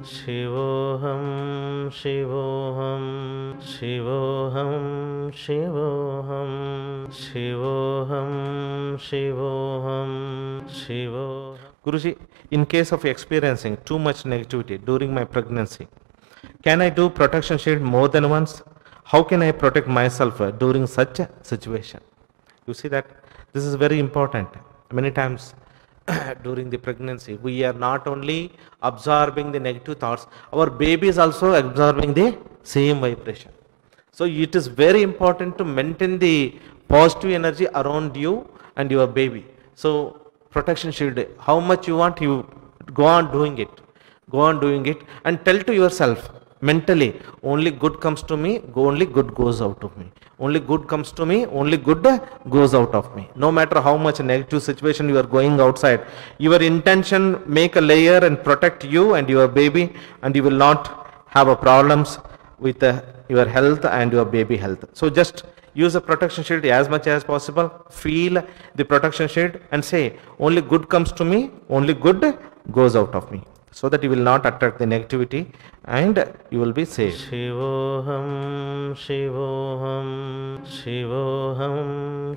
Shivoham, Shivoham, Shivoham, Shivoham, Shivoham, Shivoham, Shivoham. Guruji, in case of experiencing too much negativity during my pregnancy, can I do protection shield more than once? How can I protect myself during such a situation? You see that this is very important. Many times during the pregnancy, we are not only absorbing the negative thoughts, our baby is also absorbing the same vibration. So it is very important to maintain the positive energy around you and your baby. So protection shield, how much you want, you go on doing it. Go on doing it and tell to yourself mentally, only good comes to me, only good goes out of me. Only good comes to me, only good goes out of me. No matter how much negative situation you are going outside, your intention make a layer and protect you and your baby, and you will not have a problems with your health and your baby health. So just use a protection shield as much as possible. Feel the protection shield and say, only good comes to me, only good goes out of me, so that you will not attract the negativity and you will be safe. Shivoham, Shivoham, Shivoham, Shivoham.